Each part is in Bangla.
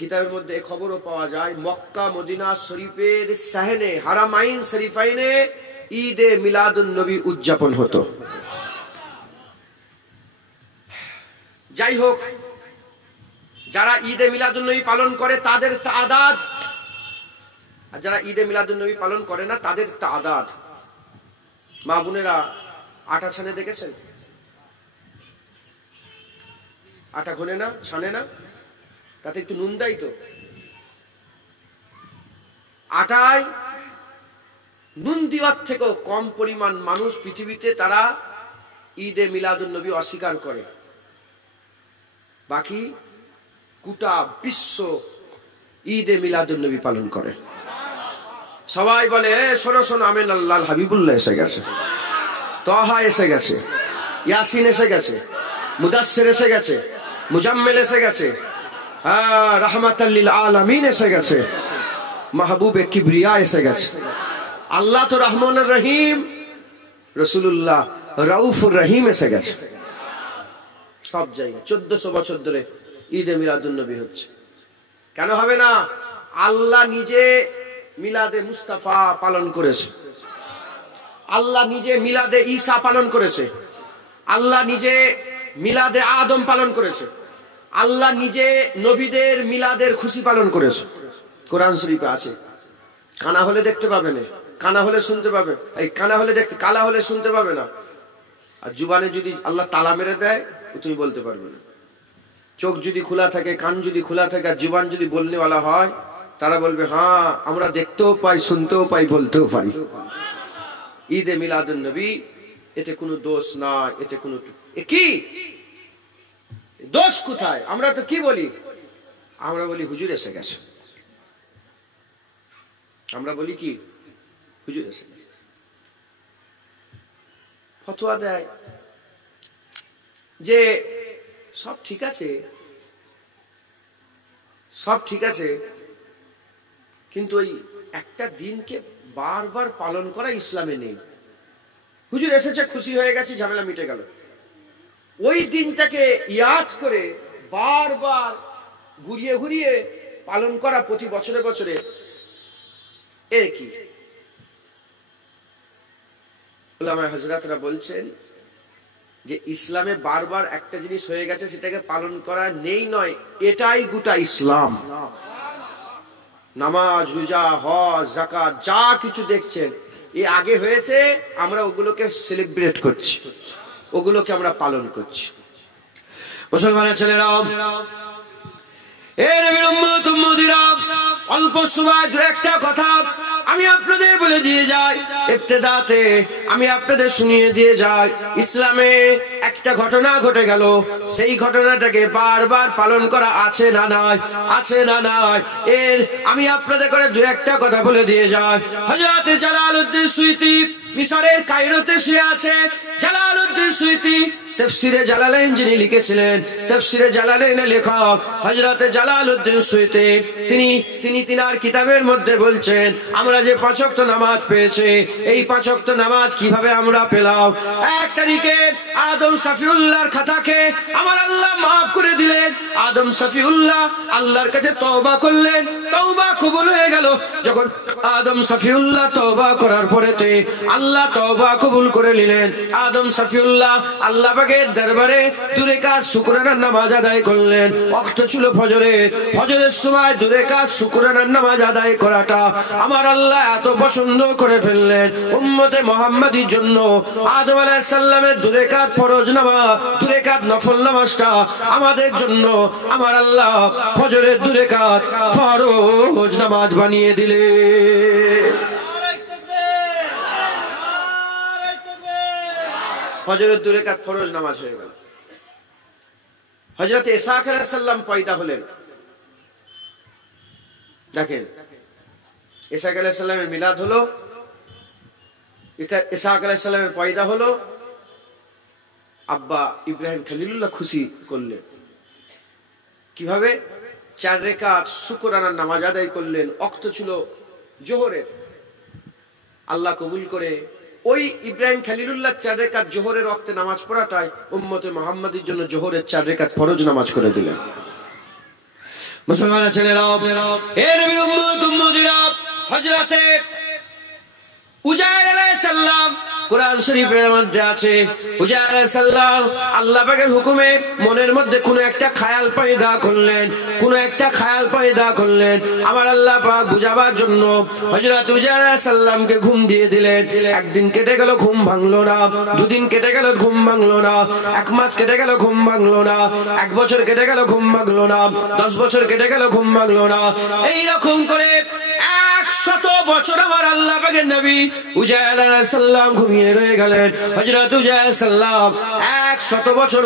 কিতাবের মধ্যে এই খবরও পাওয়া যায় মক্কা মদিনা শরীফের সাহেনে হারামাইন শরীফাইনে ঈদে মিলাদুন নবী উদযাপন হতো। যাই হোক, যারা ঈদে মিলাদুন নবী পালন করে তাদের তাদাদ, আর যারা ঈদে মিলাদুন নবী পালন করে না তাদের তাদাদ। মা বোনেরা আটা ছানে দেখেছেন? আটা ঘনে না, ছানে না, তাতে একটু নুন দেয় তো। আটায় নুন দেওয়ার থেকেও কম পরিমাণ মানুষ পৃথিবীতে তারা ঈদে মিলাদুন নবী অস্বীকার করে। বাকি গোটা বিশ্ব ঈদে মিলাদুন নবী পালন করে। সবাই বলে শোনো শোনো, আমিন আল্লাহ হাবিবুল্লাহ এসে গেছে, তহা এসে গেছে, ইয়াসিন এসে গেছে, মুদাসসির এসে গেছে, মুজাম্মিল এসে গেছে, রাহমাতাল লিল আলামিন এসে গেছে, মাহবুবে কিবরিয়া এসে গেছে। আল্লাহ তো রহমানুর রহিম, রাসূলুল্লাহ রাউফুর রহিম এসে গেছে। সব জায়গায় 1400 বছর ধরে ঈদে মিলাদুন নবী হচ্ছে। কেন হবে না? আল্লাহ নিজে মিলাদে মুস্তাফা পালন করেছে, আল্লাহ নিজে মিলাদে ঈসা পালন করেছে, আল্লাহ নিজে মিলাদে আদম পালন করেছে, আল্লাহ নিজে নবীদের মিলাদের খুশি পালন করেছে। কোরআন শরীফে আছে। কানা হলে দেখতে পাবে না, কানা হলে শুনতে পাবে, এই কানা হলে দেখতে, কালা হলে শুনতে পাবে না। আর জুবানে যদি আল্লাহ তালা মেরে দেয় তুমি বলতে পারবে না। চোখ যদি খোলা থাকে, কান যদি খোলা থাকে, আর জুবান যদি বলনেওয়ালা হয়, তারা বলবে হ্যাঁ আমরা দেখতেও পাই, শুনতেও পাই, বলতেও পারি। ঈদে মিলাদুন নবী, এতে কোনো দোষ নাই, এতে কোনো কি দোষ কোথায়? আমরা তো কি বলি? আমরা বলি হুজুর এসে গেছে, আমরা বলি কি হুজুর এসে গেছে। ফতোয়া দেয় যে সব ঠিক আছে, সব ঠিক আছে, কিন্তু ওই একটা দিনকে বারবার পালন করা ইসলামে নেই। হুজুর এসেছে, খুশি হয়ে গেছে, ঝামেলা মিটে গেল। ওই দিনটাকে ইয়াদ করে বারবার ঘুরিয়ে ঘুরিয়ে পালন করা প্রতি বছরে বছরে, এর কি? উলামা হযরতরা বলছেন যে ইসলামে বারবার একটা জিনিস হয়ে গেছে, সেটাকে পালন করা নেই নয়, এটাই গোটা ইসলাম। নামাজ, রোজা, হজ, যাকাত যা কিছু দেখছেন এ আগে হয়েছে, আমরা ওগুলোকে সেলিব্রেট করছি, ওগুলোকে আমরা পালন করছি। মুসলমানের ছেলেরা, এ নবীর উম্মত উম্মতিরা, অল্প সময় দু একটা কথা আমি আপনাদের বলে দিয়ে যাই, ইবতিদাতে আমি আপনাদের শুনিয়ে দিয়ে যাই। ইসলামে একটা ঘটনা ঘটে গেল, সেই ঘটনাটাকে বারবার পালন করা আছে না নাই? আছে না নাই? এর আমি আপনাদের করে দু একটা কথা বলে দিয়ে যাই। হযরত জালালউদ্দিন সুয়ুতী মিশরের কায়রোতে শুয়ে আছে। জালালউদ্দিন সুয়ুতী তাফসীরে জালালাইন যিনি লিখেছিলেন, তাফসীরে জালালাইনের লেখক হযরত জালালউদ্দিন সুয়ুতী, তিনি তিনার কিতাবের মধ্যে বলছেন আমরা যে 5 ওয়াক্ত নামাজ পেয়েছে, এই 5 ওয়াক্ত নামাজ কিভাবে আমরা পেলাম? 1 তারিখে আদম সফিউল্লাহর খাতাকে আমার আল্লাহ maaf করে দিলেন। আদম সফিউল্লাহ আল্লাহর কাছে তওবা করলেন, তওবা কবুল হয়ে গেল। যখন আদম সফিউল্লাহ তওবা করার পরেতে আল্লাহ তওবা কবুল করে নিলেন। আদম সফিউল্লাহ আল্লাহ পাকের দরবারে 2 রাকাত শুকরানার নামাজ আদায় করলেন। ওয়াক্ত ছিল ফজরের, ফজরের সময় 2 রাকাত শুকরানার নামাজ আদায় করাটা আমার আল্লাহ এত পছন্দ করে ফেললেন। উম্মতে মুহাম্মাদির জন্য আদম আলাইহিস সালামের 2 রাকাত ফরজ নামাজ, 2 রাকাত নফল নামাজটা আমাদের জন্য আমার আল্লাহ ফজরের 2 রাকাত ফরজ নামাজ বানিয়ে দিলেন। ফজরের 2 রাকাত ফরজ নামাজ হয়ে গেল। হযরত ইসহাক আলাইহিস সালাম পয়দা হলেন। দেখেন, ইসহাক আলাইহিস সালামের মিলাদ হলো, ইসহাক আলাইহিস সালামের পয়দা হলো। আব্বা ইব্রাহিম খলিলুল্লাহ খুশি করলেন। কিভাবে? 4 রাকাত শুকরানার নামাজ আদায় করলেন। ওয়াক্ত ছিল জোহরের। আল্লাহ কবুল করে ওই ইব্রাহিম খলিলুল্লাহ 4 রাকাত জোহরের ওয়াক্তে নামাজ পড়াটাই উম্মতে মুহাম্মাদির জন্য জোহরের 4 রাকাত ফরজ নামাজ করে দিলেন। মুসলমানের ছেলেরা, এর নবীর উম্মত উম্মতিরা, হযরতে উজাইর আলাইহিস সালাম কোরআন শরীফের মধ্যে আছে, উজাইর আলাইহিস সালাম আল্লাহ পাকের হুকুমে মনের মধ্যে কোনো একটা খায়াল পয়দা করলেন, কোনো একটা খায়াল পয়দা করলেন। আমার আল্লাহ পাক বুঝাবার জন্য হযরত উজাইর আলাইহিস সালামকে ঘুম দিয়ে দিলেন। একদিন কেটে গেল, ঘুম ভাঙলো না। দুদিন কেটে গেল, ঘুম ভাঙলো না। এক মাস কেটে গেল, ঘুম ভাঙলো না। এক বছর কেটে গেল, ঘুম ভাঙলো না। 10 বছর কেটে গেল, ঘুম ভাঙলো না। এইরকম করে 100 বছর আমার আল্লাহ পাকের নবী উজাইর আলাইহিস সালাম ঘুমিয়ে রয়ে গেলেন। হযরত উজাইর আলাইহিস সালাম 100 বছর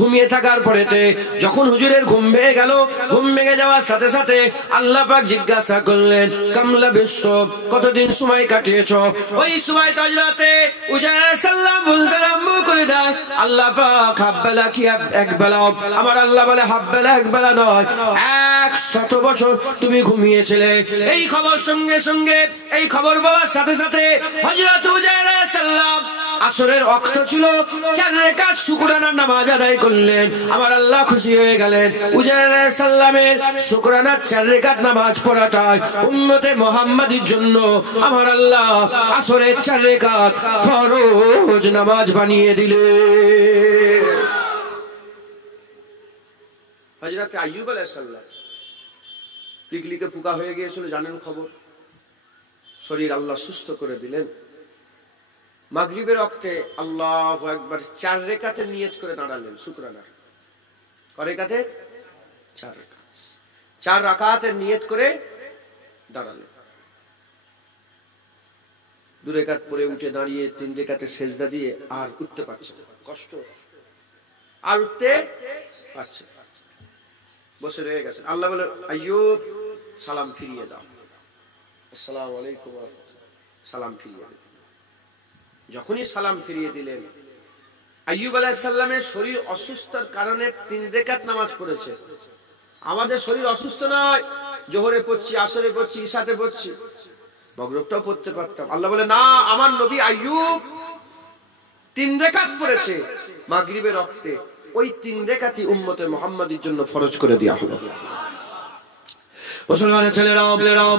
ঘুমিয়ে থাকার পরেতে যখন হুজুরের ঘুম ভেঙে গেল, ঘুম ভেঙে যাওয়ার সাথে সাথে আল্লাহ পাক জিজ্ঞাসা করলেন, কামলা ব্যস্ত, কতদিন সময় কাটিয়েছো? ওই সময় হযরতে উজাইর আলাইহিস সালাম বলতে আরম্ভ করে দেয়, আল্লাহ পাক হাফ বেলা কি এক বেলা? আমার আল্লাহ বলে হাফ বেলা এক বেলা নয়, 100 বছর তুমি ঘুমিয়েছিলে। এই খবর সঙ্গে সঙ্গে এই খবর পাওয়ার সাথে সাথে হযরত উজাইর আলাইহিস সালাম আসরের ওয়াক্ত ছিল, 4 রাকাত শুকরানার নামাজ আদায় করলেন। আমার আল্লাহ খুশি হয়ে গেলেন। উজাইর আলাইহিস সালামের শুকরানার 4 রাকাত নামাজ পড়াটাই উম্মতে মুহাম্মাদীর জন্য আমার আল্লাহ আসরের 4 রাকাত ফরজ নামাজ বানিয়ে দিলেন। হযরত আইয়ুব আলাইহিস সালাম টিকলিকে পোকা হয়ে গিয়েছিল, জানেন খবর? শরীর আল্লাহ সুস্থ করে দিলেন। মাগরিবের ওয়াক্তে আল্লাহু আকবার 4 রাকাতে নিয়ত করে দাঁড়ালেন শুকরানার। কয় রাকাতে? 4 রাকাত। 4 রাকাতের নিয়ত করে দাঁড়ালেন। 2 রাকাত পরে উঠে দাঁড়িয়ে 3 রাকাতে সেজদা দিয়ে আর উঠতে পারছে না, কষ্ট, আর উঠতে পারছে না, বসে রয়ে গেছেন। আল্লাহ বলে, আইয়ুব সালাম ফিরিয়ে দাও। আসসালামু আলাইকুম ওয়া রাহমাতুল্লাহ, সালাম ফিরিয়ে দিলেন। যখনই সালাম ফিরিয়ে দিলেন, আইয়ুব আলাইহিস সালামের শরীর অসুস্থতার কারণে 3 রাকাত নামাজ পড়েছে। আমাদের শরীর অসুস্থ নয়, জোহরে পড়ছি, আসরে পড়ছি, ইশাতে পড়ছি, মাগরিবটাও পড়তে পারতাম। আল্লাহ বলে, না, আমার নবী আইয়ুব 3 রাকাত পড়েছে মাগরিবের ওয়াক্তে, ওই 3 রাকাতই উম্মতে মুহাম্মাদীর জন্য ফরজ করে দেয়া হলো। মুসলমানের ছেলেরা,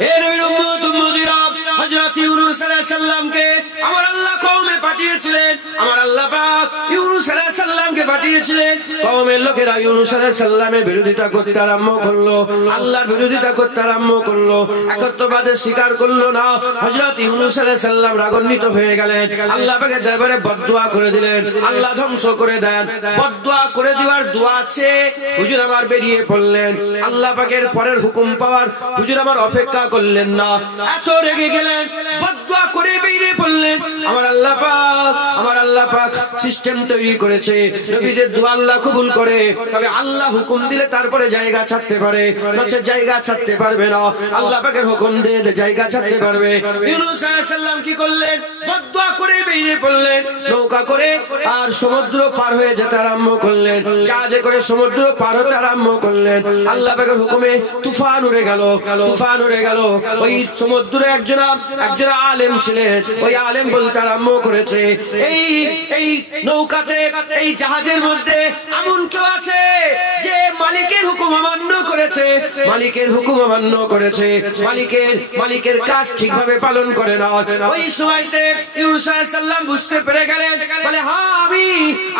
হে নবীর উম্মত উম্মতিরা, হযরত ইউনূস আলাইহিস সালামকে আমার আল্লাহ কওমে পাঠিয়েছিলেন। আমার আল্লাহ পাক ইউনূস আলাইহিস সালামকে পাঠিয়েছিলেন। কওমের লোকেরা ইউনূস আলাইহিস সালামের বিরোধিতা করতে আরম্ভ করলো, আল্লাহর বিরোধিতা করতে আরম্ভ করলো, একত্ববাদের স্বীকার করলো না। হযরত ইউনূস আলাইহিস সালাম রাগান্বিত হয়ে গেলেন, আল্লাহ পাকের দরবারে বদদুয়া করে দিলেন, আল্লাহ ধ্বংস করে দেন। বদদুয়া করে দেওয়ার দোয়া আছে, হুজুর আমার বেরিয়ে পড়লেন। আল্লাহ পাকের পরের হুকুম পাওয়ার হুজুর আমার অপেক্ষা করলেন না, এত রেগে গেলেন, বদদুয়া করে বেরিয়ে পড়লেন। আমার আল্লাহ পাক সিস্টেম তৈরি করেছে, নবীদের দোয়া আল্লাহ কবুল করে, তবে আল্লাহ হুকুম দিলে তারপরে জায়গা ছাড়তে পারে, নচেত জায়গা ছাড়তে পারবে না। আল্লাহ পাকের হুকুম দিলে জায়গা ছাড়তে পারবে। ইউনূস আলাইহিস সালাম কি করলেন? বদদুয়া করে বেরিয়ে পড়লেন, নৌকা করে আর সমুদ্র পার হয়ে যেতে আরম্ভ করলেন, জাহাজে করে সমুদ্র পার হতে আরম্ভ করলেন। আল্লাহ পাকের হুকুমে তুফান উড়ে গেল, তুফান উড়ে গেল। ওই সমুদ্রে একজন আলেম ছিলেন, ওই আলেম বলতে আরম্ভ করেছে, এই নৌকাতে, এই জাহাজের মধ্যে এমন কেউ আছে যে মালিকের হুকুম অমান্য করেছে, মালিকের হুকুম অমান্য করেছে, মালিকের কাজ ঠিকভাবে পালন করে না। ওই সময়তে ইউনূস আলাইহিস সালাম বুঝতে পেরে গেলেন, বলে, হ্যাঁ,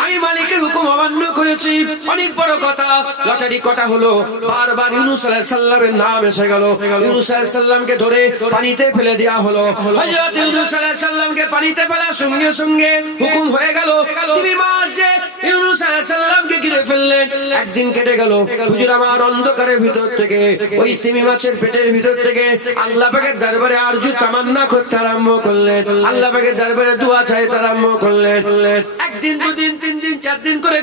আমি মালিকের হুকুম অমান্য করেছি, অনেক বড় কথা। লটারি কটা হলো, বারবার ইউনূস আলাইহিস সালামের নাম এসে গেল। ইউনূস আলাইহিস সালামকে ধরে পানিতে ফেলে দেওয়া হলো। হযরত ইউনূস আলাইহিস সালামকে পানিতে ফেলার সঙ্গে সঙ্গে হুকুম হয়ে গেল, তুমি মাছ যে ইউনূস আলাইহিস সালামকে ঘিরে ফেললেন। একদিন কেটে গেল, হুজুর আমার অন্ধকারের ভিতর থেকে, ওই তিমি মাছের পেটের ভিতর থেকে আল্লাহ পাকের দরবারে আরজু তামান্না করতে আরম্ভ করলেন, আল্লাহ পাকের দরবারে দোয়া চাইতে আরম্ভ করলেন। একদিন, 2 দিন, 3 দিন, 4 দিন করে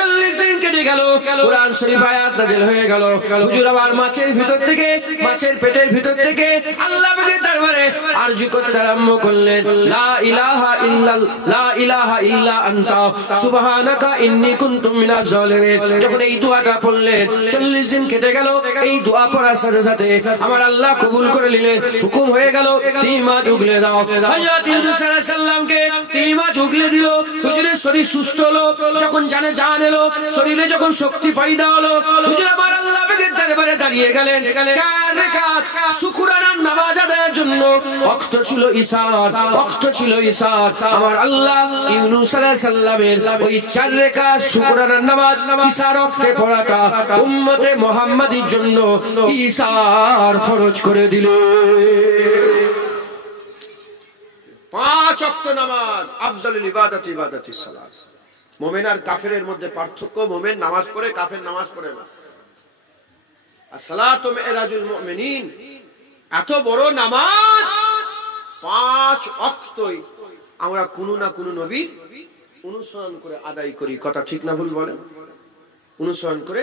40 দিন কেটে গেল। কুরআন শরীফ আয়াত নাযিল হয়ে গেল। হুজুর আমার মাছের ভিতর থেকে, মাছের পেটের ভিতর থেকে আল্লাহ পাকের দরবারে আরজি করতে আরম্ভ করলেন, লা ইলাহা ইল্লাল্লাহ, লা ইলাহা ইল্লা আনতা সুবহানাকা ইন্নী কুনতু মিনাজ জালিমিন। যখন এই দোয়াটা পড়লেন, 40 দিন কেটে গেল। এই দোয়া পড়ার সাথে সাথে আমার আল্লাহ কবুল করে নিলেন। হুকুম হয়ে গেল, 3 মাস উগলে দাও। হযরত ইউনূস আলাইহিস সালামকে 3 মাস উগলে দিল। হুজুরের শরীর সুস্থ হলো। যখন জান এলো, শরীরে যখন শক্তি পয়দা হলো, হুজুর আমার আল্লাহ পাকের দরবারে দাঁড়িয়ে গেলেন। 4 রাকাত শুকরানার নামাজ আদায়ের জন্য ওয়াক্ত ছিল ইশার, ওয়াক্ত ছিল ইশার। আমার আল্লাহ ইউনূস আলাইহিস সালামের ওই 4 রাকাত শুকরানার নামাজ ইশার ওয়াক্তে পড়াটা উম্মতে মুহাম্মাদীর জন্য ইশার ফরজ করে দিল। 5 ওয়াক্ত নামাজ আফজালুল ইবাদাতি ইবাদাতিস সালাত। মুমিন আর কাফেরের মধ্যে পার্থক্য, মুমিন নামাজ পড়ে, কাফের নামাজ পড়ে না। as-salatu mi'rajul mu'minin, এত বড় নামাজ 5 ওয়াক্তই আমরা কোনো না কোনো নবীর অনুসরণ করে আদায় করি। কথা ঠিক না ভুল বলেন? অনুসরণ করে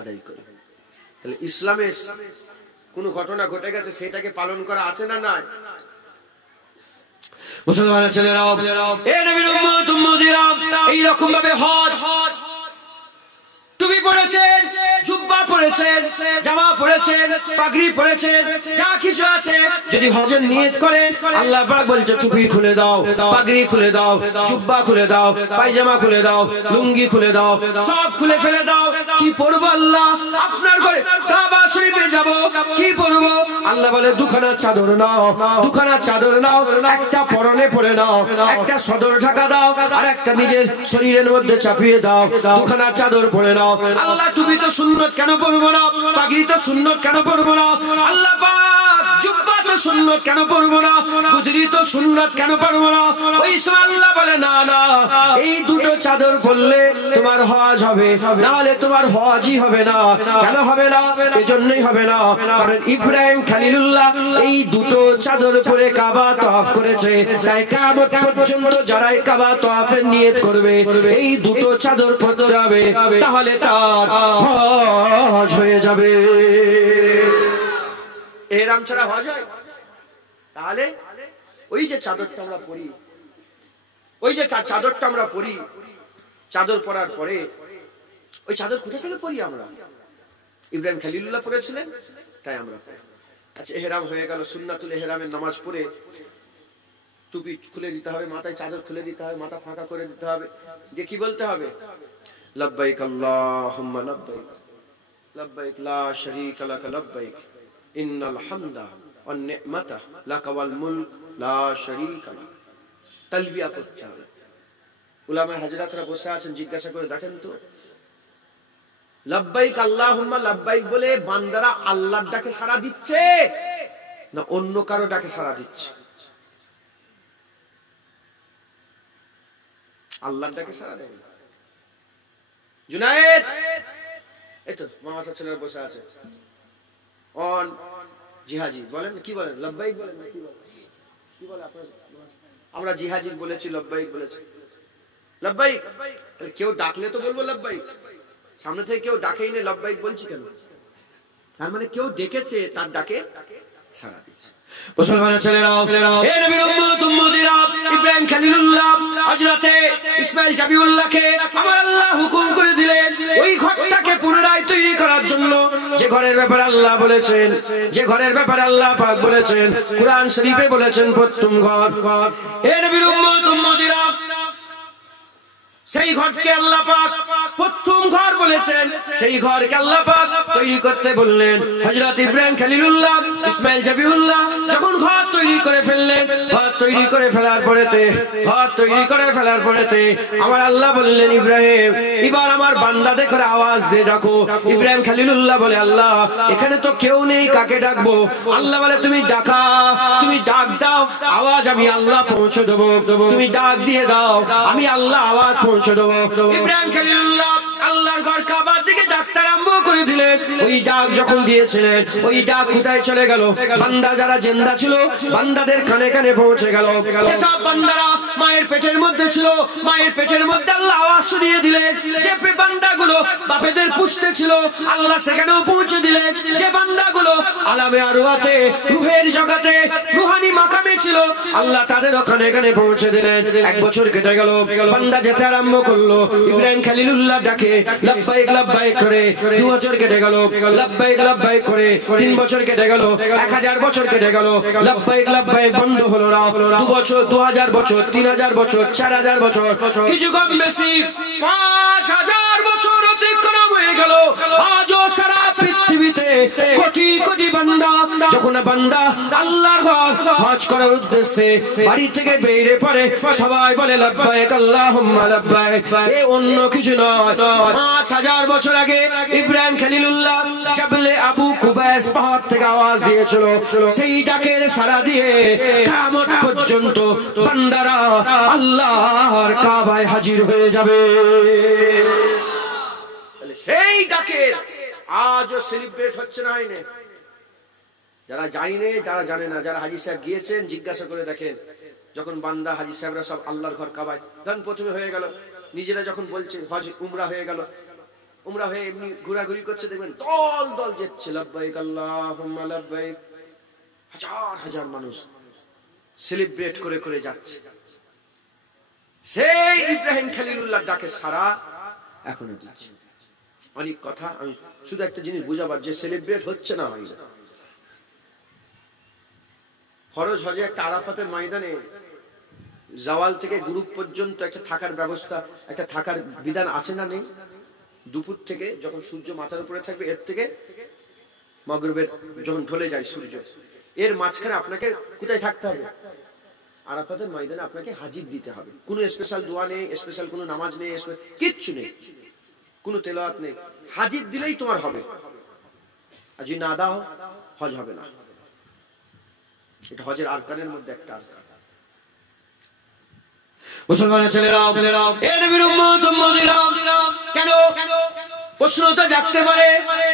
আদায় করি। তাহলে ইসলামে কোনো ঘটনা ঘটে গেছে, সেটাকে পালন করা আছে না নাই? মুসলমানের ছেলেরাও, এ নবীর উম্মত উম্মতিরা, এই রকম ভাবে হজ, টুপি পরেছেন, জুব্বা পরেছেন, জামা পরেছেন, পাগড়ি পরেছেন, যা কিছু আছে, যদি হজের নিয়ত করেন, আল্লাহ পাক বলছে টুপি খুলে দাও, পাগড়ি খুলে দাও, জুব্বা খুলে দাও, পায়জামা খুলে দাও, লুঙ্গি খুলে দাও, সব খুলে ফেলে দাও। কি পরবো আল্লাহ? আপনার ঘরে কাবা শরীফে যাব, কি পরবো? আল্লাহ বলে দুখানা চাদর নাও, দুখানা চাদর নাও, একটা পরনে পরে নাও, একটা সদর ঢাকা দাও, আর একটা নিজের শরীরের মধ্যে চাপিয়ে দাও। দুখানা চাদর পরে নাও। আল্লাহ টুপি তো সুন্নত কেন পরবো না? পাগড়ি তো সুন্নত কেন পরবো না? আল্লাহ পাক জুব্বা তো সুন্নত কেন পরবো না? গুজরি তো সুন্নত কেন পরবো না? ওই সময় আল্লাহ বলে না না, এই দুটো চাদর পরলে তোমার হজ হবে, না হলে তোমার হজই হবে না। কেন হবে না? এজন্যই হবে না কারণ ইব্রাহিম খলিলুল্লাহ এই দুটো চাদর পরে কাবা তওয়াফ করেছে। তাই কিয়ামত পর্যন্ত যারা কাবা তওয়াফের নিয়ত করবে, এই দুটো চাদর পরতে হবে, তাহলে তার হজ হয়ে যাবে। এহরাম ছাড়া হজ হয়? তাহলে ওই যে চাদরটা আমরা পরি, ওই যে চাদরটা আমরা পরি, চাদর পরার পরে ওই চাদর কোথা থেকে পরি আমরা? ইব্রাহিম খলিলুল্লাহ পড়েছিলেন, তাই আমরা পড়ি। আচ্ছা, এহরাম হয়ে গেল, সুন্নাতুল এহরামের নামাজ পড়ে টুপি খুলে দিতে হবে, মাথায় চাদর খুলে দিতে হবে, মাথা ফাঁকা করে দিতে হবে, যে কি বলতে হবে? লব্বাইক আল্লাহুম্মা লব্বাইক, লব্বাইক লা শারীকা লাক লব্বাইক, ইন্নাল হামদা ওয়ান নি'মাতা লাকা ওয়াল মুলক লা শারীকা লাক। তালবিয়া পড়তে হবে। উলামায়ে হাজরাতরা বসে আছেন, জিজ্ঞাসা করে দেখেন তো, লব্বাইক আল্লাহুম্মা লব্বাইক বলে বান্দারা আল্লাহর ডাকে সাড়া দিচ্ছে না অন্য কারো ডাকে সাড়া দিচ্ছে? আল্লাহর ডাকে সাড়া দেয়। জুনায়েদ, এই তো মামাশা ছেলেরা বসে আছে, অন জিহাজি বলেন, কি বলেন? লব্বাইক বলেন না কি বলেন? কি বলে আপনারা? আমরা জিহাজি বলেছি, লব্বাইক বলেছি। লব্বাইক, তাহলে কেউ ডাকলে তো বলবো লব্বাইক। সামনে থেকে কেউ ডাকেই না, লব্বাইক বলছি কেন? তার মানে কেউ ডেকেছে, তার ডাকে সাড়া দিচ্ছে। মুসলমানের ছেলেরাও, হে নবীর উম্মত উম্মতিরা, ইব্রাহিম খলিলুল্লাহ হযরতে ইসমাঈল জাবিউল্লাহকে আমার আল্লাহ হুকুম করে দিলেন ওই ঘরটাকে পুনরায় তৈরি করার জন্য। যে ঘরের ব্যাপারে আল্লাহ বলেছেন, যে ঘরের ব্যাপারে আল্লাহ পাক বলেছেন, কুরআন শরীফে বলেছেন প্রথম ঘর। হে নবীর উম্মত উম্মতিরা, সেই ঘরকে আল্লাহ পাক প্রথম ঘর বলেছেন, সেই ঘরকে আল্লাহ পাক তৈরি করতে বললেন। হযরত ইব্রাহিম খলিলুল্লাহ ইসমাঈল জাবিউল্লাহ যখন ঘর তৈরি করে ফেললেন, ঘর তৈরি করে ফেলার পরেতে, ঘর তৈরি করে ফেলার পরেতে আমার আল্লাহ বললেন, ইব্রাহিম এবার আমার বান্দাদের করে আওয়াজ দিয়ে ডাকো। ইব্রাহিম খলিলুল্লাহ বলে, আল্লাহ এখানে তো কেউ নেই, কাকে ডাকবো? আল্লাহ বলে, তুমি ডাকা, তুমি ডাক দাও, আওয়াজ আমি আল্লাহ পৌঁছে দেবো। তুমি ডাক দিয়ে দাও, আমি আল্লাহ আওয়াজ পৌঁছে দেবো। ইব্রাহিম খলিলুল্লাহ আল্লাহর ঘর কাবার দিকে ডাকতে আরম্ভ করে দিলেন। ওই ডাক যখন দিয়েছিলেন, ওই ডাক কোথায় চলে গেল? বান্দা যারা জিন্দা ছিল বান্দাদের কানে কানে পৌঁছে গেল। যেসব বান্দারা মায়ের পেটের মধ্যে ছিল, মায়ের পেটের মধ্যে আল্লাহ আওয়াজ শুনিয়ে দিলেন। যে বান্দাগুলো বাপেদের পুষতে ছিল আল্লাহ সেখানেও পৌঁছে দিলেন। যে বান্দাগুলো আলামে আরওয়াতে রূহের জগতে রূহানি মাকামে ছিল আল্লাহ তাদেরও কানে কানে পৌঁছে দিলেন। 1 বছর কেটে গেল, বান্দা যেতে আরম্ভ করলো, ইব্রাহিম খলিলুল্লাহ ডাকে লাব্বাইক লাব্বাইক করে। 2 বছর কেটে গেল, লাব্বাইক লাব্বাইক করে। 3 বছর কেটে গেল, 1000 বছর কেটে গেল, লাব্বাইক লাব্বাইক বন্ধ হলো না। 2 বছর, 2000 বছর, 3000 বছর, 4000 বছর, কিছু কম বেশি 5000 বছর অতিক্রম হয়ে গেল। আজও সারা পৃথিবীতে কোটি কোটি বান্দা যখন বান্দা আল্লাহর ঘর হজ করার উদ্দেশ্যে বাড়ি থেকে বেরিয়ে পড়ে সবাই বলে লাব্বাইক আল্লাহুম্মা লাব্বাইক। এ অন্য কিছু নয়, 5000 বছর আগে ইব্রাহিম খলিলুল্লাহ জাবলে আবু কুবাইস পাহাড় থেকে আওয়াজ দিয়েছিল, সেই ডাকের সাড়া দিয়ে কিয়ামত পর্যন্ত বান্দারা আল্লাহর কাবায় হাজির হয়ে যাবে। সেই ডাকের আজও সেলিব্রেট হচ্ছে না, হয়নি? যারা যায়নি, যারা জানে না, যারা হাজী সাহেব গিয়েছেন জিজ্ঞাসা করে দেখেন, যখন বান্দা হাজী সাহেবরা সব আল্লাহর ঘর কাবায় ধন প্রথমে হয়ে গেল, নিজেরা যখন বলছে হজ উমরা হয়ে গেল, উমরা হয়ে এমনি ঘোরাঘুরি করছে, দেখবেন দল দল যাচ্ছে লাব্বাইক আল্লাহুম্মা লাব্বাইক। হাজার হাজার মানুষ সেলিব্রেট করে করে যাচ্ছে। সেই ইব্রাহিম খলিলুল্লাহ ডাকে সারা এখনো দিচ্ছে। অনেক কথা, আমি শুধু একটা জিনিস বুঝাবার, যে সেলিব্রেট হচ্ছে না হয় না। ফরজ হজে একটা আরাফাতের ময়দানে জাওয়াল থেকে গ্রুপ পর্যন্ত একটা থাকার ব্যবস্থা, একটা থাকার বিধান আছে না নেই? দুপুর থেকে যখন সূর্য মাথার উপরে থাকবে, এর থেকে মাগরিবের যখন ঢলে যায় সূর্য, এর মাঝখানে আপনাকে কোথায় থাকতে হবে? আরাফাতের ময়দানে আপনাকে হাজির দিতে হবে। কোনো স্পেশাল দোয়া নেই, স্পেশাল কোনো নামাজ নেই, কিচ্ছু নেই, কোনো তেলাওয়াত নেই। হাজির দিলেই তোমার হবে, আর যদি না দাও হজ হবে না। এটা হজের আরকানের মধ্যে একটা আরকান। মুসলমানের ছেলেরা, এ নবীর উম্মত উম্মতিরা, কেন প্রশ্নটা জাগতে পারে?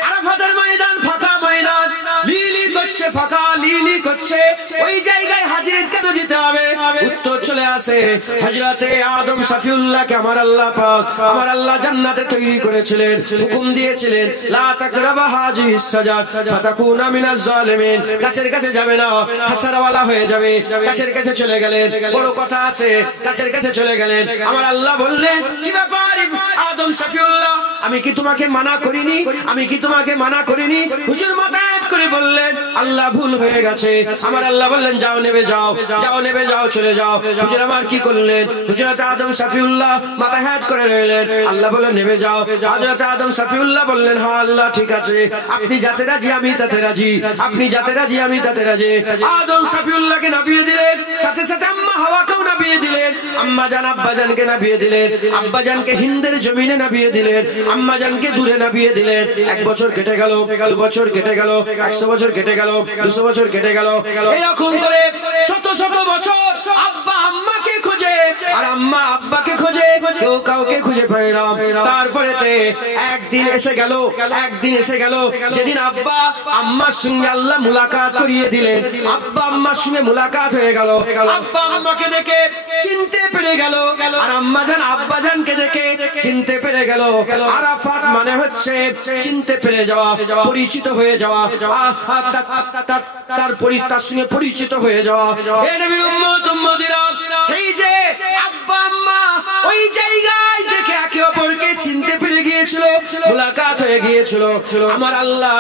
আরাফাতের ময়দান ফাঁকা ময়দান, লিলি করছে, ফাঁকা লিলি করছে, ওই জায়গায় হাজির কেন দিতে হবে? উত্তর চলে আসে, হযরতে আদম শফিউল্লাহকে আমার আল্লাহ পাক, আমার আল্লাহ জান্নাতে তৈরি করেছিলেন, হুকুম দিয়েছিলেন লা তাকরাবা হাযিহিস সাজার ফাতাকুনা মিনাজ জালিমিন। কাছের কাছে যাবে না, হাসারাওয়ালা হয়ে যাবে। কাছের কাছে চলে গেলেন, বড় কথা আছে, কাছের কাছে চলে গেলেন। আমার আল্লাহ বললেন, কি ব্যাপার আদম শফিউল্লাহ, আমি কি তোমাকে মানা করিনি? আমি কি তোমাকে মানা করিনি? হুজুর মাথা হাত করে বললেন, আল্লাহ ভুল হয়ে গেছে। আমার আল্লাহ বললেন, যাও নেবে যাও, যাও নেবে যাও, চলে যাও। হুজুর আমার কি করলেন? হযরত আদম শফিউল্লাহ মাথা হাত করে রইলেন। আল্লাহ বললেন, নেবে যাও। হযরত আদম শফিউল্লাহ বললেন, হ্যাঁ আল্লাহ ঠিক আছে, আপনি যাতে রাজি আমি তাতে রাজি, আপনি যাতে রাজি আমি তাতে রাজি। আদম শফিউল্লাহকে নাবিয়ে দিলেন, সাথে সাথে আম্মা হাওয়াকেও নাবিয়ে দিলেন। আম্মা জান আব্বা জানকে নাবিয়ে দিলেন, আব্বা জানকে হিন্দের জমিনে নাবিয়ে দিলেন, আম্মা জানকে দূরে নাবিয়ে দিলেন। 1 বছর কেটে গেল, 2 বছর কেটে গেল, 100 বছর কেটে গেল, 200 বছর কেটে গেল, এরকম করে শত শত বছর আব্বা আম্মাকে খোঁজে আর আম্মা আব্বাকে খোঁজে, কেউ কাউকে খুঁজে পায় না। তারপরেতে একদিন এসে গেল, একদিন এসে গেল যেদিন আব্বা আম্মার সঙ্গে আল্লাহ মুলাকাত করিয়ে দিলেন। আব্বা আম্মার সঙ্গে মুলাকাত হয়ে গেল, আব্বা আম্মাকে দেখে চিনতে পেরে গেল, আর আম্মা জান আব্বা জানকে দেখে চিনতে পেরে গেল। আরাফাত মানে হচ্ছে চিনতে পেরে যাওয়া, পরিচিত হয়ে যাওয়া, তার সঙ্গে পরিচিত হয়ে যাওয়া। হে নবীর উম্মত উম্মতিরা, সেই যে আব্বা আম্মা ওই জায়গায় দেখে একে অপরকে চিনতে পেরে গিয়েছিল, মুলাকাত হয়ে গিয়েছিল, আমার আল্লাহ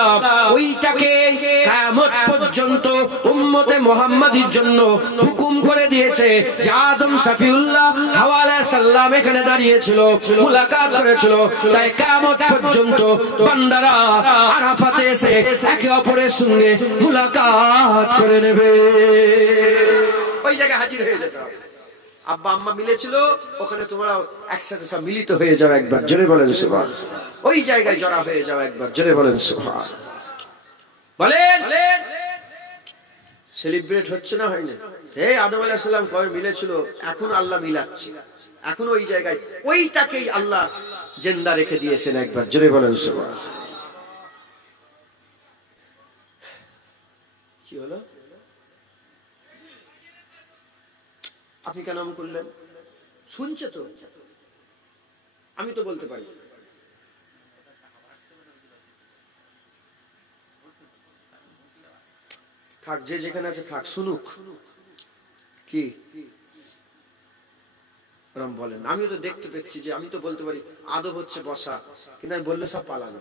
ওইটাকে কিয়ামত পর্যন্ত উম্মতে মুহাম্মাদির জন্য হুকুম করে দিয়েছে যে আদম শফিউল্লাহ হাওয়া আলাইহিস সালাম এখানে দাঁড়িয়েছিল, মুলাকাত করেছিল, তাই কিয়ামত পর্যন্ত বান্দারা আরাফাতে এসে একে অপরের সঙ্গে মুলাকাত করে নেবে, ওই জায়গায় হাজির হয়ে যেতে হবে। আব্বা আম্মা মিলেছিল, ওখানে তোমরা একসাথে সব মিলিত হয়ে যাও, একবার জোরে বলেন সুবহানাল্লাহ। ওই জায়গায় জড়া হয়ে যাও, একবার জোরে বলেন সুবহানাল্লাহ। বলেন সেলিব্রেট হচ্ছে না, হয় না? এই আদম আলাইহিস সালাম কবে মিলেছিল, এখন আল্লাহ মিলাচ্ছে, এখন ওই জায়গায় ওইটাকেই আল্লাহ জিন্দা রেখে দিয়েছেন, একবার জোরে বলেন সুবহানাল্লাহ। কি হলো? আপনি কেন নাম করলেন? শুনছে তো, আমি তো বলতে পারি। থাক, যে যেখানে আছে থাক, শুনুক। কি বলেন? আমিও তো দেখতে পেয়েছি, যে আমি তো বলতে পারি আদব হচ্ছে বসা, কিন্তু আমি বললে সব পালানো।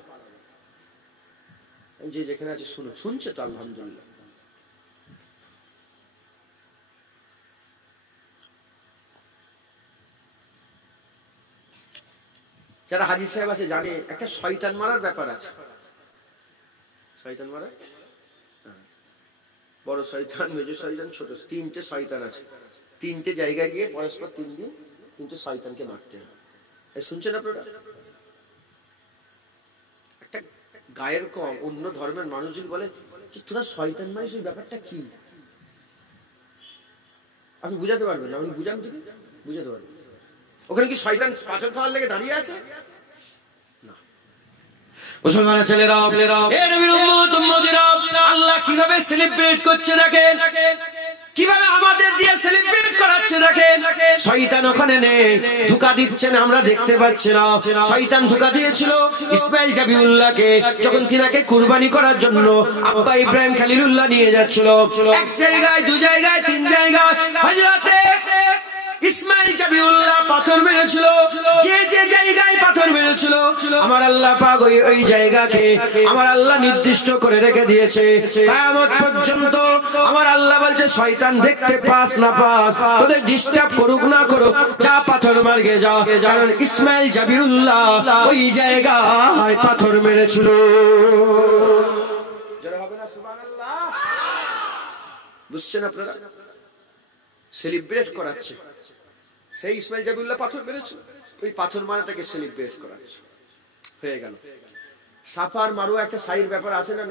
যে যেখানে আছে শুনুক। শুনছে তো, আলহামদুলিল্লাহ। যারা হাজি সাহেব আছে জানে একটা শয়তান মারার ব্যাপার আছে। শয়তান মারা, বড় শয়তান, মেজর শয়তান, ছোট, তিনটে শয়তান আছে। তিনটে জায়গায় গিয়ে পরস্পর 3 দিন তিনটে শয়তানকে মারতে হয়। শুনছেন আপনারা? একটা গায়ের কম অন্য ধর্মের মানুষ যদি বলে যে তোরা শয়তান মারিস, ওই ব্যাপারটা কি আপনি বুঝাতে পারবেন না? আপনি বুঝান, যদি বুঝাতে পারবেন। ওখানে কি শয়তান পাথর খাওয়ার লেগে দাঁড়িয়ে আছে? মুসলমানের ছেলেরা, আল্লাহ কিভাবে সেলিব্রেট করছে দেখেন, কিভাবে আমাদের দিয়ে সেলিব্রেট করাচ্ছে দেখেন। শয়তান ওখানে নেই, ধোঁকা দিচ্ছেন, আমরা দেখতে পাচ্ছি না। শয়তান ধোঁকা দিয়েছিল ইসমাইল জাবিউল্লাহকে, যখন তিনাকে কুরবানি করার জন্য আব্বা ইব্রাহিম খলিলুল্লাহ নিয়ে যাচ্ছিল। এক জায়গায়, 2 জায়গায়, 3 জায়গায় হযরতে ইসমাইল জাবিউল্লাহ পাথর মেরেছিল। যে যে জায়গায় পাথর মেরেছিল, আমার আল্লাহ পাক ওই জায়গাকে আমার আল্লাহ নির্দিষ্ট করে রেখে দিয়েছে কিয়ামত পর্যন্ত। আমার আল্লাহ বলছে শয়তান দেখতে পাস না পাস, তোদের ডিস্টার্ব করুক না করুক, যা পাথর মারগে যা। কারণ ইসমাইল জাবিউল্লাহ ওই জায়গায় পাথর মেরেছিল। জোরে হবে না সুবহানাল্লাহ? বুঝছেন আপনারা? সেলিব্রেট করাচ্ছে। সেই ইসমাইল জাবিউল্লাহ পাথর মেরেছিল, ওই পাথর মারাটাকে সেলিব্রেট করাচ্ছে। হয়ে গেল। সাফার মারুয়া একটা সাইর ব্যাপার আছে না?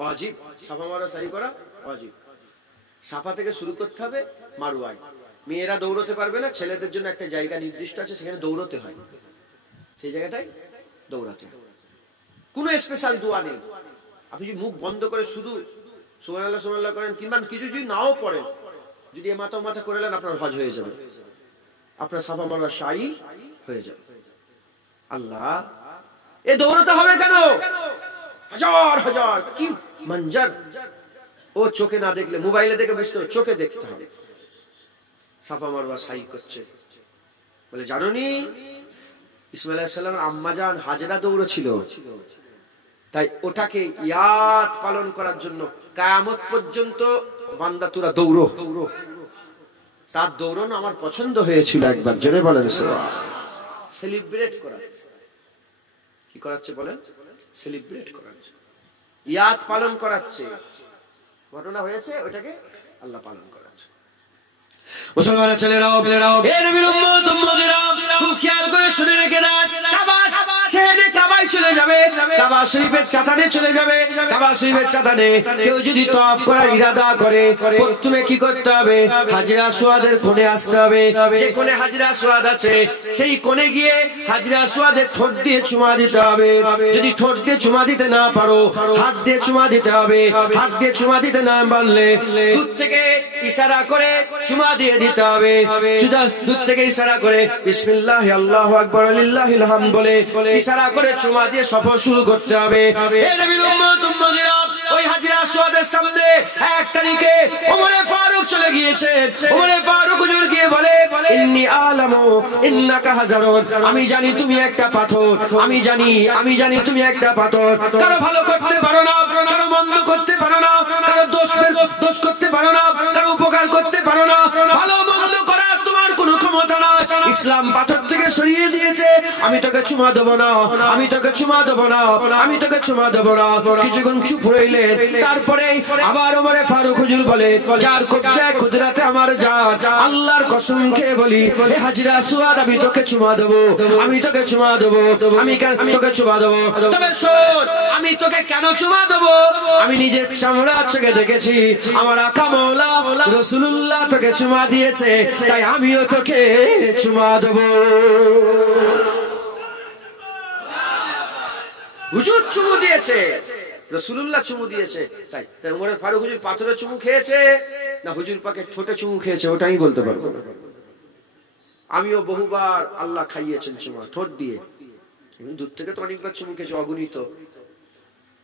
ওয়াজিব। সাফা মারুয়া সাই করা ওয়াজিব। সাফা থেকে শুরু করতে হবে মারুয়ায়। মেয়েরা দৌড়তে পারবে না, ছেলেদের জন্য একটা জায়গা নির্দিষ্ট আছে, সেখানে দৌড়তে হয়, সেই জায়গাটাই দৌড়াতে হয়। কোনো স্পেশাল দোয়া নেই। আপনি যদি মুখ বন্ধ করে শুধু সুবহানাল্লাহ সুবহানাল্লাহ করেন, কিংবা কিছু যদি নাও পড়েন, যদি মাথা মাথা করে নেন, আপনার হজ হয়ে যাবে, আপনার সাফা মারওয়া সাই হয়ে যাবে। আল্লাহ, এ দৌড়াতে হবে কেন? হাজার হাজার কি মঞ্জর, ও চোখে না দেখলে, মোবাইলে দেখে বুঝতে হবে, চোখে দেখতে হবে। সাফা মারওয়া সাই করছে বলে, জানো নি ইসমাইল আলাইহিস সালামের আম্মা জান হাজেরা দৌড়ছিল, তাই ওটাকে ইয়াদ পালন করার জন্য কিয়ামত পর্যন্ত বান্দা তোরা দৌড়ো। তার দৌড়ানো আমার পছন্দ হয়েছিল একবার, জোরে বলেন। সেলিব্রেট করা, কি করাচ্ছে বলেন? সেলিব্রেট করাচ্ছে, ইয়াদ পালন করাচ্ছে। ঘটনা হয়েছে, ওটাকে আল্লাহ পালন করাচ্ছে। মুসলমানের ছেলেরা, এ নবীর উম্মত উম্মতিরা, খুব খেয়াল করে শুনে রেখে দেন। কাবায় চলে যাবে, কাবা শরীফের চাতানে চলে যাবে। কাবা শরীফের চাতানে কেউ যদি তওয়াফ করার ইরাদা করে, প্রথমে কি করতে হবে? হাজরা আসওয়াদের কোণে আসতে হবে। যে কোণে হাজরা আসওয়াদ আছে, সেই কোণে গিয়ে হাজরা আসওয়াদের ঠোঁট দিয়ে চুমা দিতে হবে। যদি ঠোঁট দিয়ে চুমা দিতে না পারো, হাত দিয়ে চুমা দিতে হবে। হাত দিয়ে চুমা দিতে না পারলে দূর থেকে ইশারা করে চুমা দিয়ে দিতে হবে। দূর থেকে ইশারা করে বিসমিল্লাহ আল্লাহু আকবার লিল্লাহিল হামদ বলে ইশারা করে চুমা দিয়ে সফর শুরু করতে হবে। এ নবীর উম্মত উম্মতিরা, ওই হাজরা আসওয়াদের সামনে 1 তারিখে ওমরে ফারুক চলে গিয়েছে। ওমরে ফারুক হুজুর গিয়ে বলে, ইন্নী আলামু ইন্নাকা হাজারুন, আমি জানি তুমি একটা পাথর, আমি জানি তুমি একটা পাথর। কারো ভালো করতে পারো না, কারো মন্দ করতে পারো না, কারো দোষ করতে পারো না, কারো উপকার করতে পারো না, ভালো মন্দ করার তোমার কোনো ক্ষমতা না। ইসলাম পাথর থেকে সরিয়ে দিয়েছে। আমি তোকে চুমা দেবো না, আমি তোকে চুমা দেবো না, আমি তোকে চুমা দেবো না। কিছুক্ষণ চুপ রইলেন, তারপরে আবার ওমরে ফারুক হুজুর বলে, যার কবজায় কুদরতে আমার জান, আল্লাহর কসম খেয়ে বলি, এ হাজরা আসওয়াদ আমি তোকে চুমা দেবো, আমি তোকে চুমা দেবো, আমি কেন তোকে চুমা দেবো? তবে শোন, আমি তোকে কেন চুমা দেবো? আমি নিজের চামড়ার চোখে দেখেছি আমার আকা মাওলা রাসূলুল্লাহ তোকে চুমা দিয়েছে, তাই আমিও তোকে চুমা দেবো। হুজুর চুমু দিয়েছে, রাসূলুল্লাহ চুমু দিয়েছে তাই তাই ওমর ফারুক হুজুর পাথরে চুমু খেয়েছে না হুজুর পাকে ঠোঁটে চুমু খেয়েছে ওটাই বলতে পারবো না। আমিও বহুবার আল্লাহ খাইয়েছেন চুমা ঠোঁট দিয়ে, দূর থেকে তো অনেকবার চুমু খেয়েছি অগণিত,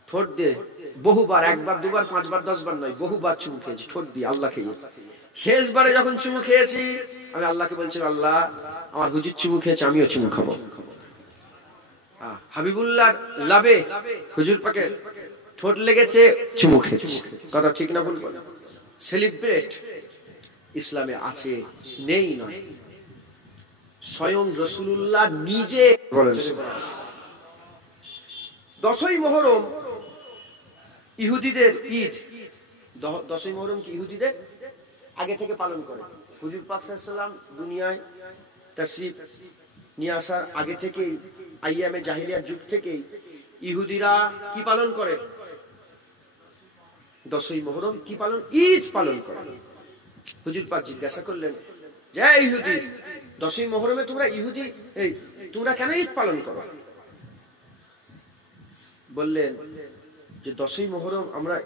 ঠোঁট দিয়ে বহুবার, একবার দুবার পাঁচবার দশবার নয়, বহুবার চুমু খেয়েছি ঠোঁট দিয়ে আল্লাহ খেয়েছে। শেষবারে যখন চুমু খেয়েছি আমি আল্লাহকে বলছিলাম, আল্লাহ আমার হুজুর চুমু খেয়েছে আমিও চুমু খাবো। হাবিবুল্লাহ লাভে হুজুর পাকে ঠোঁট লেগেছে চুমু খেয়েছে, কথা ঠিক না ভুল বলে? সেলিব্রেট ইসলামে আছে, নেই নয়, স্বয়ং রাসূলুল্লাহ নিজে বলেন। 10ই মুহররম ইহুদিদের ঈদ, 10ই মুহররম কি ইহুদিদের আগে থেকে পালন করে। হুজুর পাক সাল্লাল্লাহু আলাইহি ওয়াসাল্লাম দুনিয়ায় তাশরীফ নিয়ে আসার আগে থেকেই, আইয়ামে জাহিলিয়ার যুগ থেকেই ইহুদিরা কি পালন করে? 10ই মুহররম কি পালন? ঈদ পালন করে। হুজুর পাক জিজ্ঞাসা করলেন, যে ইহুদি 10ই মুহররমে তোমরা ইহুদি তোমরা কেন ঈদ পালন করো? বললেন যে 10ই মুহররম আমরা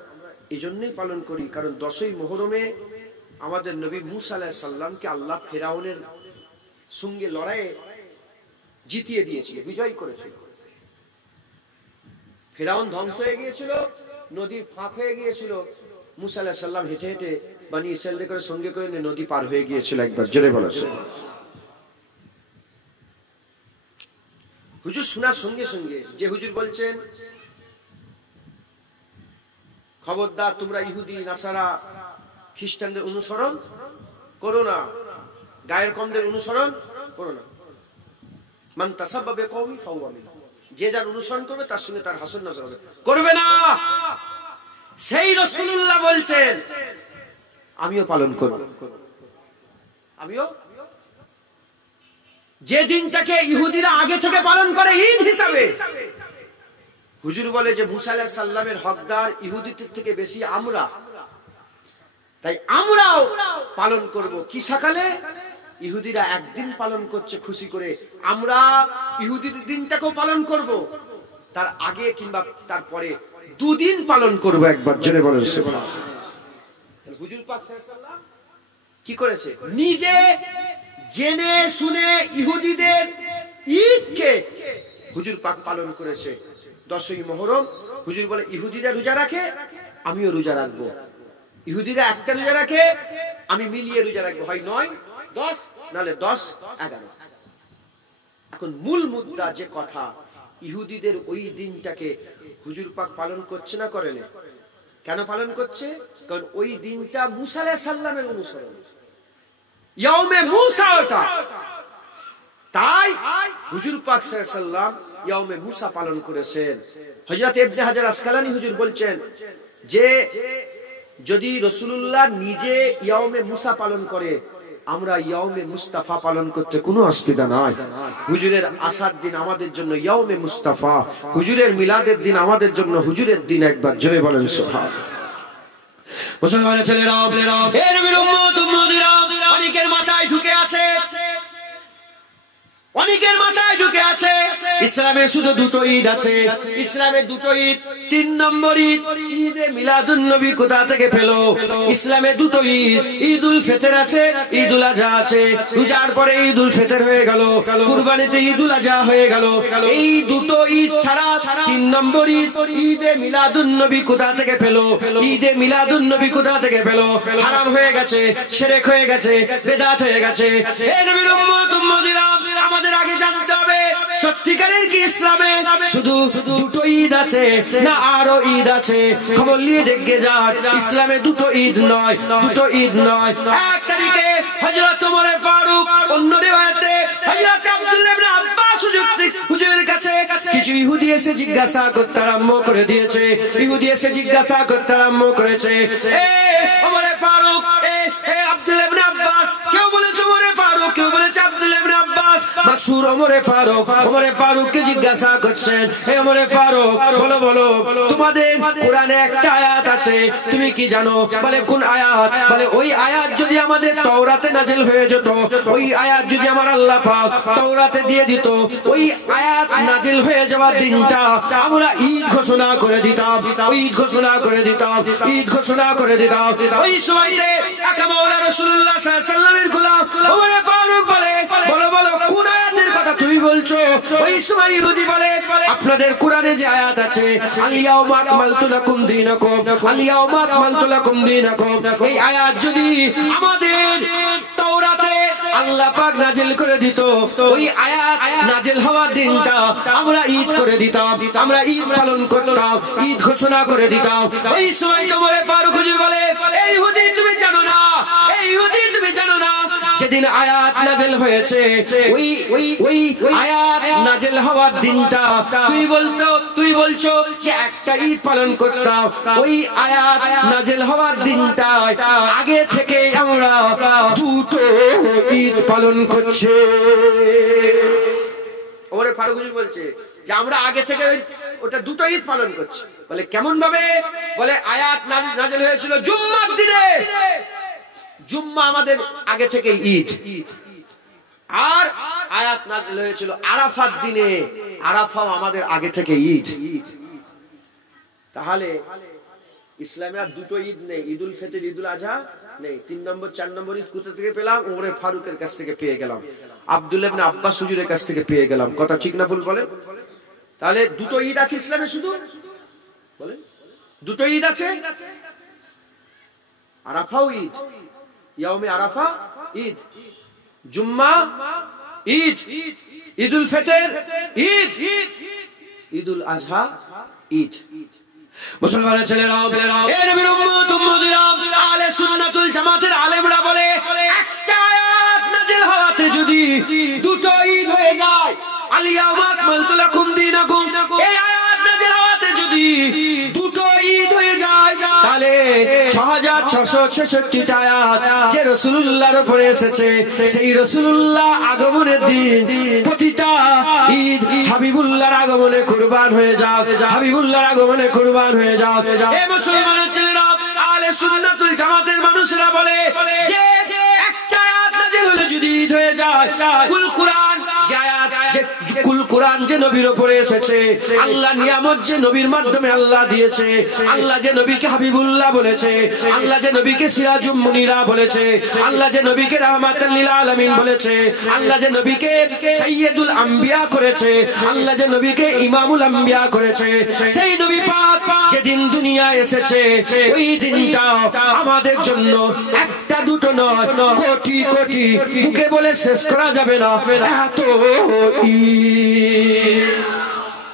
এজন্যই পালন করি কারণ 10ই মুহররমে আমাদের নবী মুসা আলাইহিস সালামকে আল্লাহ ফেরাউনের সঙ্গে লড়াইয়ে জিতিয়ে দিয়েছিল, বিজয় করেছিল। ফেরাউন ধ্বংস হয়ে গিয়েছিল, নদী ফাঁক হয়ে গিয়েছিল, মুসা আলাইহিস সালাম হেঁটে হেঁটে বনি ইসরায়েলদের করে সঙ্গে করে নিয়ে নদী পার হয়ে গিয়েছিল। একবার জোরে বলেছে। হুজুর শোনার সঙ্গে সঙ্গে যে হুজুর বলছেন, খবরদার তোমরা ইহুদি নাসারা খ্রিস্টানদের অনুসরণ করো না, গায়ের কমদের অনুসরণ করো না। মান তাসাব্বা বিকওমি ফাহুয়া মিনহুম, যে যার অনুসরণ করবে তার সঙ্গে তার হাসর নাজর হবে, করবে না। সেই রাসূলুল্লাহ বলছেন আমিও পালন করব, আমিও। যে দিনটাকে ইহুদিরা আগে থেকে পালন করে ঈদ হিসাবে, হুজুর বলে যে মুসা আলাইহিস সালামের হকদার ইহুদিদের থেকে বেশি আমরা, তাই আমরাও পালন করব। কি সকালে ইহুদিরা একদিন পালন করছে খুশি করে, আমরা ইহুদিদের দিনটাকেও পালন করব, তার আগে কিংবা তারপরে দুদিন পালন করব। একবার জোরে বলেন সুবহানাল্লাহ। হুজুর পাক সাল্লাল্লাহু আলাইহি ওয়াসাল্লাম কি করেছে? নিজে জেনে শুনে ইহুদিদের ঈদকে হুজুর পাক পালন করেছে। 10ই মুহররম হুজুর বলে ইহুদিরা রোজা রাখে আমিও রোজা রাখবো, ইহুদিরা একটা রোজা রাখে আমি মিলিয়ে রোজা রাখবো, হয় 9, 10 নালে 10, 11। এখন মূল মুদ্রা যে কথা, ইহুদিদের ওই দিনটাকে হুজুর পাক পালন করছে না করে না? কেন পালন করছে? কারণ ওই দিনটা মুসা আলাইহিস সালামের অনুসরণ, ইয়াউমে মুসা ওটা। তাই হুজুর পাক সাল্লাল্লাহু আলাইহি ওয়াসাল্লাম ইয়াউমে মুসা পালন করেছেন। হযরত ইবনে হাজার আসকালানী হুজুর বলছেন যে যদি রাসূলুল্লাহ নিজে ইয়াউমে মুসা পালন করে, আমরা ইয়াউমে মুস্তাফা পালন করতে কোনো অসুবিধা নাই। হুজুরের আসার দিন আমাদের জন্য ইয়াউমে মুস্তাফা, হুজুরের মিলাদের দিন আমাদের জন্য হুজুরের দিন। একবার জোরে বলেন সুবহানাল্লাহ। মুসলমানের ছেলেরা, এর নবীর উম্মত উম্মতিরা অনেকের মাথায় ঢুকে আছে, অনেকের মাথায় ঢুকে আছে ইসলামে শুধু দুটো ঈদ আছে, ইসলামের দুটো ঈদ। 3 নম্বর ঈদ ঈদে মিলাদুন নবী কোথা থেকে পেলো? ইসলামে দুটো ঈদ, ঈদুল ফিতর আছে, ঈদুল আজহা আছে। রোজার পরে ঈদুল ফিতর হয়ে গেল, কুরবানিতে ঈদুল আজহা হয়ে গেল। এই দুটো ঈদ ছাড়া 3 নম্বর ঈদ ঈদে মিলাদুন নবী কোথা থেকে পেলো? ঈদে মিলাদুন নবী কোথা থেকে পেলো? হারাম হয়ে গেছে, শিরক হয়ে গেছে, বিদআত হয়ে গেছে। এই নবীর উম্মত উম্মতিরা আমাদের আগে জানতে হবে সত্যিকারের কি ইসলামে শুধু দুটো ঈদ আছে না আরো ঈদ আছে? খবর নিয়ে দেখে যান, ইসলামে দুটো ঈদ নয়, দুটো ঈদ নয়। 1 তারিখে হযরত ওমর ফারুক, অন্য রিওয়ায়াতে হযরত আব্দুল্লাহ ইবনে আব্বাস হুজুরের কাছে কিছু ইহুদি এসে জিজ্ঞাসা করতে আরম্ভ করে দিয়েছে। ইহুদি এসে জিজ্ঞাসা করতে আরম্ভ করেছে, এ ওমর ফারুক, এ আব্দুল্লাহ ইবনে আব্বাস, কেউ বলেছে ওমর ফারুক, কেউ বলেছে আব্দুল্লাহ ইবনে আব্বাস, মাসুর ওমরে ফারুককে জিজ্ঞাসা করছেন, হে ওমরে ফারুক, বলো বলো তোমাদের কোরআনে একটা আয়াত আছে, তুমি কি জানো? বলে কোন আয়াত? বলে ওই আয়াত যদি আমাদের তাওরাতে নাজিল হয়ে যেত, ওই আয়াত যদি আমার আল্লাহ পাক তাওরাতে দিয়ে দিত, ওই আয়াত নাজিল হয়ে যাওয়ার দিনটা আমরা ঈদ ঘোষণা করে দিতাম, ঈদ ঘোষণা করে দিতাম, ঈদ ঘোষণা করে দিতাম। ওই সময়তে একা মাওলা রাসূলুল্লাহ সাল্লাল্লাহু আলাইহি ওয়াসাল্লামের গোলাম ওমরে ফারুক বলে, বলো বলো কোন আয়াতের কথা তুমি বলছো? ওই সময় ইহুদি বলে, আপনাদের কোরআনে যে আয়াত আছে, আল ইয়াউমা আকমালতু লাকুম দীনাকুম, আল ইয়াউমা আকমালতু লাকুম দীনাকুম, এই আয়াত যদি আমাদের তাওরাতে আল্লাহ পাক নাজিল করে দিত, ওই আয়াত নাজিল হওয়ার দিনটা আমরা ঈদ করে দিতাম, আমরা ঈদ পালন করতাম, ঈদ ঘোষণা করে দিতাম। ওই সময় ওমরে ফারুক হুজুর বলে, এই ইহুদি তুমি জানো না, এই ইহুদি তুমি জানো না, যেদিন আয়াত নাজিল হয়েছে ওই আয়াত নাজিল হওয়ার দিনটা তুই বলছো যে একটা ঈদ পালন করতাম, ওই আয়াত নাজিল হওয়ার দিনটা আগে থেকে আমরা দুটো ঈদ পালন করছে। ওমরে ফারুক হুজুর বলছে যে আমরা আগে থেকে ওটা দুটো ঈদ পালন করছি। বলে কেমন ভাবে? বলে আয়াত নাজিল হয়েছিল জুম্মার দিনে, জুম্মা আমাদের আগে থেকে ঈদ, আর আয়াত নাজিল হয়েছিল আরাফার দিনে, আরাফাও আমাদের আগে থেকে ঈদ। তাহলে ইসলামে আর দুটো ঈদ নেই, ঈদুল ফিতর, ঈদুল আজহা নেই। 3 নম্বর 4 নম্বর ঈদ কোথা থেকে পেলাম? ওমরে ফারুকের কাছ থেকে পেয়ে গেলাম, আব্দুল্লাহ ইবনে আব্বাস হুজুরের কাছ থেকে পেয়ে গেলাম। কথা ঠিক না ভুল বলেন? তাহলে দুটো ঈদ আছে ইসলামে, শুধু বলেন দুটো ঈদ আছে, আরাফাও ঈদ, ইয়াউমে আরাফা ঈদ, জুম্মা ঈদ, ঈদুল ফিতর ঈদ, ঈদুল আজহা ঈদ। মুসলমানের ছেলেরা, এ নবীর উম্মত উম্মতিরা, আহলে সুন্নাতুল জামাতের আলেমরা বলে একটা আয়াত নাজিল হওয়াতে যদি দুটো ঈদ হয়ে যায়, আল ইয়াউমা আকমালতু লাকুম দীনাকুম, এই আয়াত নাজিল হওয়াতে যদি দুটো ঈদ হয়ে যায়, তাহলে 6666টা আয়াত যে রাসূলুল্লাহর উপরে এসেছে, সেই রাসূলুল্লাহ আগমনের দিন প্রতিটা ঈদ হাবিবুল্লাহর আগমনে কুরবান হয়ে যাক, হাবিবুল্লাহর আগমনে কুরবান হয়ে যাক। এই মুসলমানের ছেলেরা, আহলে সুন্নাতুল জামাতের মানুষেরা বলে যে একটা আয়াত নাজিল হলে যদি ঈদ হয়ে যায়, কুল কুরআন যে আয়াত, যে কুল কুরআন যে নবীর উপরে এসেছে, আল্লাহ নিয়ামত যে নবীর মাধ্যমে আল্লাহ দিয়েছে, আল্লাহ যে নবীকে হাবিবুল্লাহ বলেছে, আল্লাহ যে নবীকে সিরাজুম মুনিরা বলেছে, আল্লাহ যে নবীকে রাহমাতাল লিল আলামিন বলেছে, আল্লাহ যে নবীকে সাইয়্যিদুল আম্বিয়া করেছে, আল্লাহ যে নবীকে ইমামুল আম্বিয়া করেছে, সেই নবী পাক যেদিন দুনিয়ায় এসেছে, ওই দিনটা আমাদের জন্য একটা দুটো নয়, কোটি কোটি মুখে বলে শেষ করা যাবে না এত ঈদ।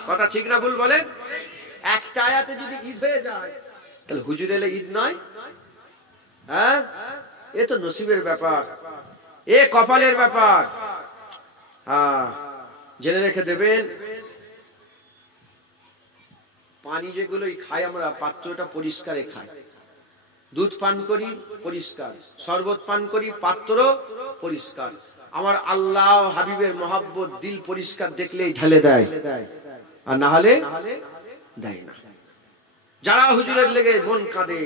কথা ঠিক না ভুল বলেন? একটা আয়াতে যদি ঈদ হয়ে যায়, তাহলে হুজুর এলে ঈদ নয়? হ্যাঁ, এ তো নসিবের ব্যাপার, এ কপালের ব্যাপার। হ্যাঁ, জেনে রেখে দেবেন, পানি যেগুলো খাই আমরা, পাত্রটা পরিষ্কারে খাই, দুধ পান করি পরিষ্কার, শরবত পান করি পাত্র পরিষ্কার। আমার আল্লাহ হাবিবের মহব্বত দিল পরিষ্কার দেখলেই ঢেলে দেয়, আর না হলে দেয় না। যারা হুজুরের লেগে মন কাঁদে,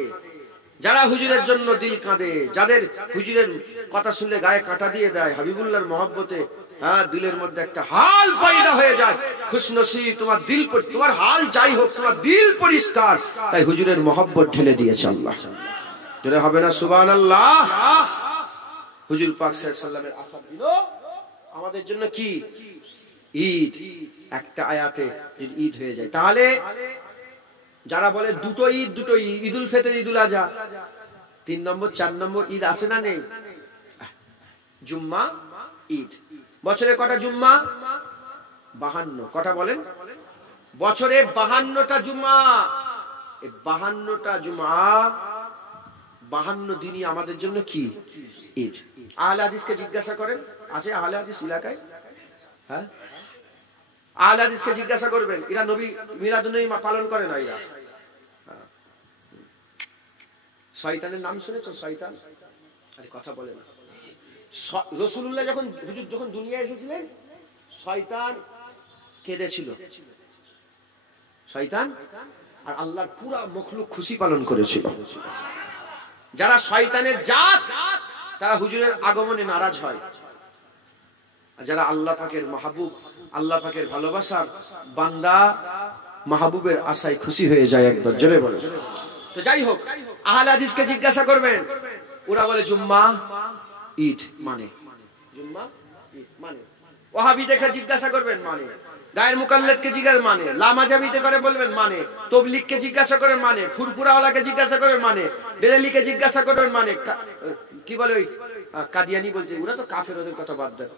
যারা হুজুরের জন্য দিল কাঁদে, যাদের হুজুরের কথা শুনলে গায়ে কাঁটা দিয়ে দেয়, হাবিবুল্লাহর মহব্বতে হ্যাঁ দিলের মধ্যে একটা হাল পয়দা হয়ে যায়, খুশনসিব, তোমার দিল, তোমার হাল যাই হোক, তোমার দিল পরিষ্কার, তাই হুজুরের মহব্বত ঢেলে দিয়েছে আল্লাহ। জোরে হবে না সুবহানাল্লাহ? হুজুর পাক সাল্লাল্লাহু আলাইহি ওয়াসাল্লামের আসার দিন আমাদের জন্য কি ঈদ। একটা আয়াতে ঈদ হয়ে যায়। তাহলে যারা বলে দুটো ঈদ, দুটো ঈদ, ঈদুল ফিতর, ঈদুল আজহা, 3 নম্বর 4 নম্বর ঈদ আসে না নেই? জুম্মা ঈদ। বছরে কটা জুম্মা? 52। কটা বলেন? বছরে 52টা জুম্মা। এই 52টা জুম্মা, 52 দিনই আমাদের জন্য কি ঈদ। আহলে হাদিসকে জিজ্ঞাসা করেন, আছে আহলে হাদিস এলাকায়? হ্যাঁ, আহলে হাদিসকে জিজ্ঞাসা করবেন, এরা নবী মিলাদুন নবী পালন করে না? এরা শয়তানের নাম শুনেছো? শয়তান, আরে কথা বলে না। রাসূলুল্লাহ যখন দুনিয়ায় এসেছিলেন, শয়তান কেঁদেছিল, শয়তান আর আল্লাহর পুরা মখলুক খুশি পালন করেছিল। যারা শয়তানের জাত তারা হুজুরের আগমনে নারাজ হয়, আর যারা আল্লাহ পাকের মাহবুব, আল্লাহ পাকের ভালোবাসার বান্দা, মাহবুবের আশায় খুশি হয়ে যায়। একবার জোরে বলে। তো যাই হোক, আহলে হাদিসকে জিজ্ঞাসা করবেন, ওরা বলে জুম্মা ঈদ মানে, জুম্মা ঈদ মানে। ওয়াহাবি দেখে জিজ্ঞাসা করবেন মানে, গায়ের মুকাল্লিদকে জিজ্ঞাসা মানে, লামাজাবিতে করে বলবেন মানে, তাবলীগকে জিজ্ঞাসা করেন মানে, ফুরফুরাওয়ালাকে জিজ্ঞাসা করেন মানে, বেরেলিকে জিজ্ঞাসা করবেন মানে, কি বলে ওই কাদিয়ানি বলছে, ওরা তো কাফের, ওদের কথা বাদ দেন।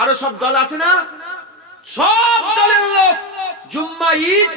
আরো সব দল আছে না, সব দলের লোক জুম্মা ঈদ